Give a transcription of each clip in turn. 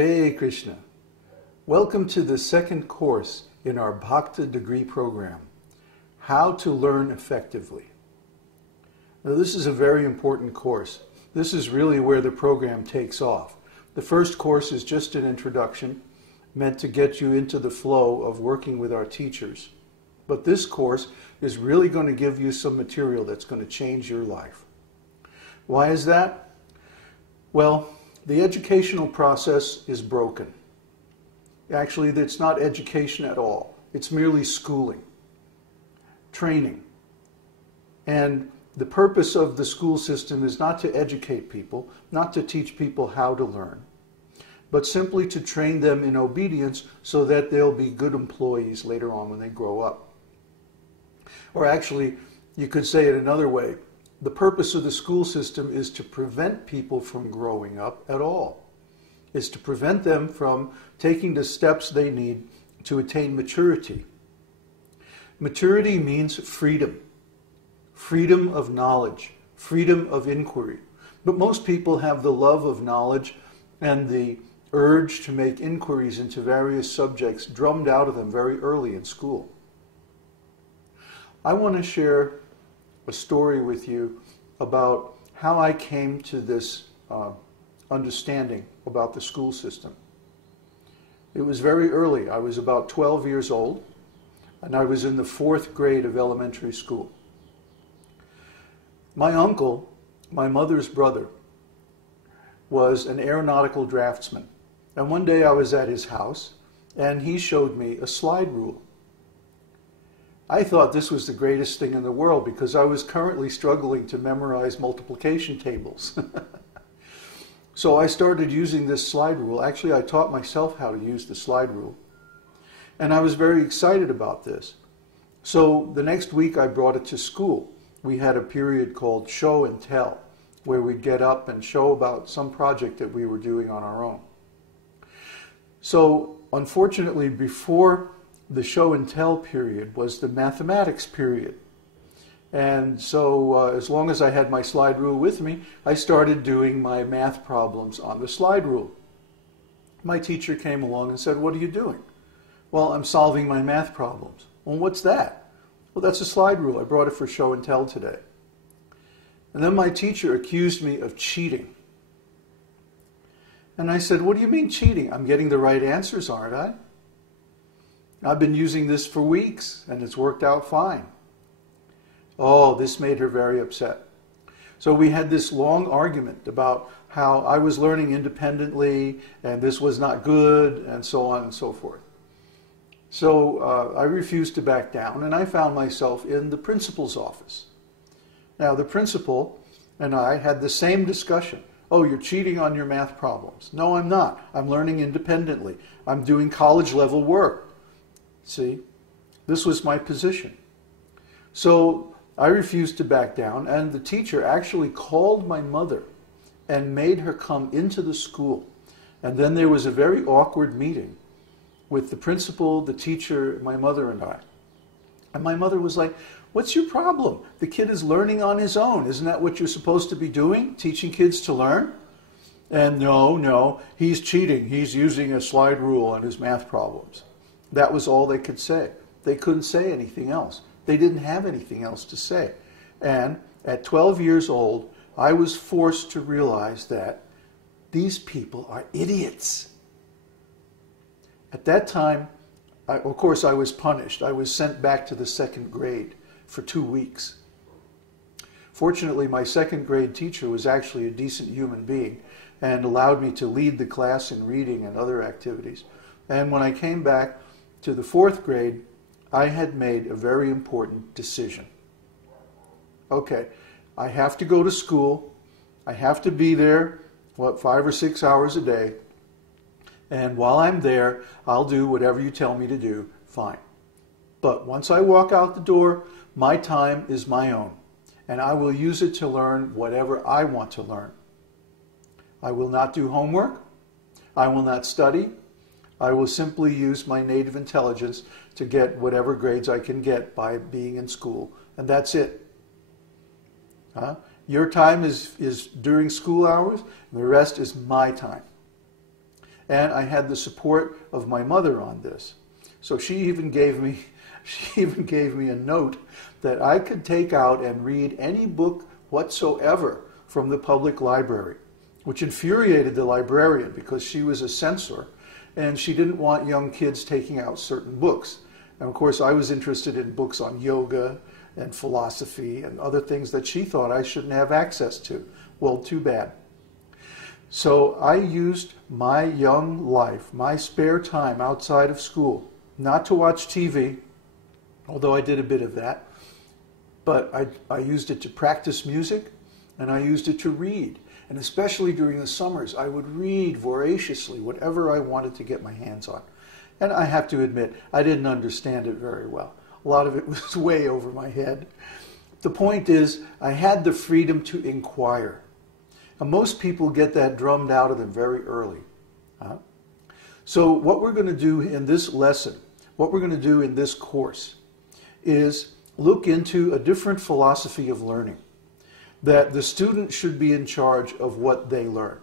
Hare Krishna. Welcome to the second course in our Bhakta degree program, How to Learn Effectively. Now, this is a very important course. This is really where the program takes off. The first course is just an introduction, meant to get you into the flow of working with our teachers. But this course is really going to give you some material that's going to change your life. Why is that? Well, the educational process is broken. Actually, it's not education at all. It's merely schooling, training. And the purpose of the school system is not to educate people, not to teach people how to learn, but simply to train them in obedience so that they'll be good employees later on when they grow up. Or actually, you could say it another way. The purpose of the school system is to prevent people from growing up at all. Is to prevent them from taking the steps they need to attain maturity. Maturity means freedom. Freedom of knowledge. Freedom of inquiry. But most people have the love of knowledge and the urge to make inquiries into various subjects drummed out of them very early in school. I want to share a story with you about how I came to this understanding about the school system. It was very early. I was about 12 years old, and I was in the 4th grade of elementary school. My uncle, my mother's brother, was an aeronautical draftsman. And one day I was at his house, and he showed me a slide rule. I thought this was the greatest thing in the world because I was currently struggling to memorize multiplication tables. So I started using this slide rule. Actually, I taught myself how to use the slide rule. And I was very excited about this. So the next week I brought it to school. We had a period called show and tell, where we'd get up and show about some project that we were doing on our own. So unfortunately, before the show and tell period was the mathematics period. And so as long as I had my slide rule with me, I started doing my math problems on the slide rule. My teacher came along and said, "What are you doing?" "Well, I'm solving my math problems." "Well, what's that?" "Well, that's a slide rule. I brought it for show and tell today." And then my teacher accused me of cheating. And I said, "What do you mean cheating? I'm getting the right answers, aren't I? I've been using this for weeks, and it's worked out fine." Oh, this made her very upset. So we had this long argument about how I was learning independently, and this was not good, and so on and so forth. So I refused to back down, and I found myself in the principal's office. Now, the principal and I had the same discussion. "Oh, you're cheating on your math problems." "No, I'm not. I'm learning independently. I'm doing college-level work." See, this was my position. So I refused to back down, and the teacher actually called my mother and made her come into the school. And then there was a very awkward meeting with the principal, the teacher, my mother, and I. And my mother was like, "What's your problem? The kid is learning on his own. Isn't that what you're supposed to be doing, teaching kids to learn?" And no, he's cheating. He's using a slide rule on his math problems. That was all they could say. They couldn't say anything else. They didn't have anything else to say. And at 12 years old, I was forced to realize that these people are idiots. At that time, of course, I was punished. I was sent back to the 2nd grade for 2 weeks. Fortunately, my 2nd grade teacher was actually a decent human being and allowed me to lead the class in reading and other activities. And when I came back to the 4th grade, I had made a very important decision. Okay, I have to go to school. I have to be there, 5 or 6 hours a day. And while I'm there, I'll do whatever you tell me to do, fine. But once I walk out the door, my time is my own. And I will use it to learn whatever I want to learn. I will not do homework. I will not study. I will simply use my native intelligence to get whatever grades I can get by being in school. And that's it. Your time is during school hours, and the rest is my time. And I had the support of my mother on this. So she even gave me a note that I could take out and read any book whatsoever from the public library, which infuriated the librarian because she was a censor and she didn't want young kids taking out certain books. And of course I was interested in books on yoga and philosophy and other things that she thought I shouldn't have access to. Well, too bad. So I used my young life, my spare time outside of school, not to watch TV, although I did a bit of that, but I used it to practice music, and I used it to read. And especially during the summers, I would read voraciously whatever I wanted to get my hands on. And I have to admit, I didn't understand it very well. A lot of it was way over my head. The point is, I had the freedom to inquire. And most people get that drummed out of them very early. So what we're going to do in this lesson, what we're going to do in this course, is look into a different philosophy of learning. That the student should be in charge of what they learn.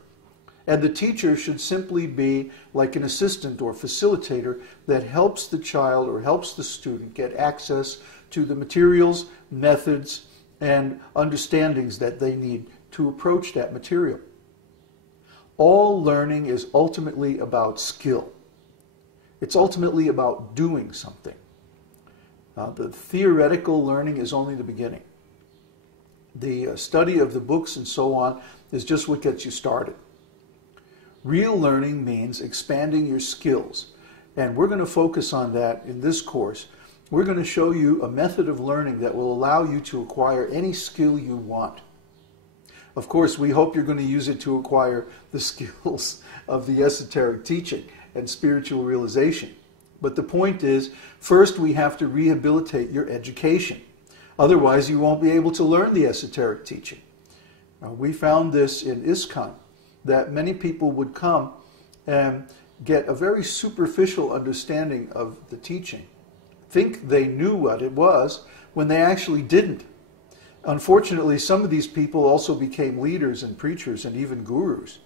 And the teacher should simply be like an assistant or facilitator that helps the child or helps the student get access to the materials, methods, and understandings that they need to approach that material. All learning is ultimately about skill. It's ultimately about doing something. The theoretical learning is only the beginning. The study of the books and so on is just what gets you started. Real learning means expanding your skills, and we're going to focus on that in this course. We're going to show you a method of learning that will allow you to acquire any skill you want. Of course, we hope you're going to use it to acquire the skills of the esoteric teaching and spiritual realization. But the point is, first we have to rehabilitate your education. Otherwise, you won't be able to learn the esoteric teaching. We found this in ISKCON, that many people would come and get a very superficial understanding of the teaching, think they knew what it was when they actually didn't. Unfortunately, some of these people also became leaders and preachers and even gurus.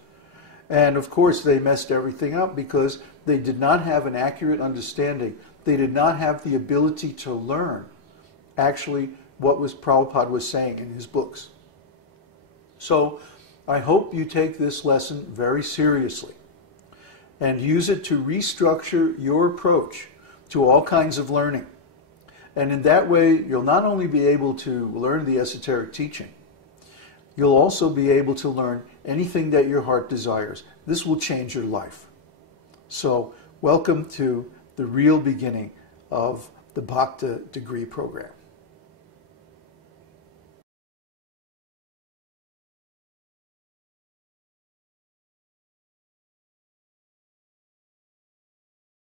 And of course, they messed everything up because they did not have an accurate understanding. They did not have the ability to learn actually what Prabhupada was saying in his books. So I hope you take this lesson very seriously and use it to restructure your approach to all kinds of learning. And in that way, you'll not only be able to learn the esoteric teaching, you'll also be able to learn anything that your heart desires. This will change your life. So welcome to the real beginning of the Bhakta degree program.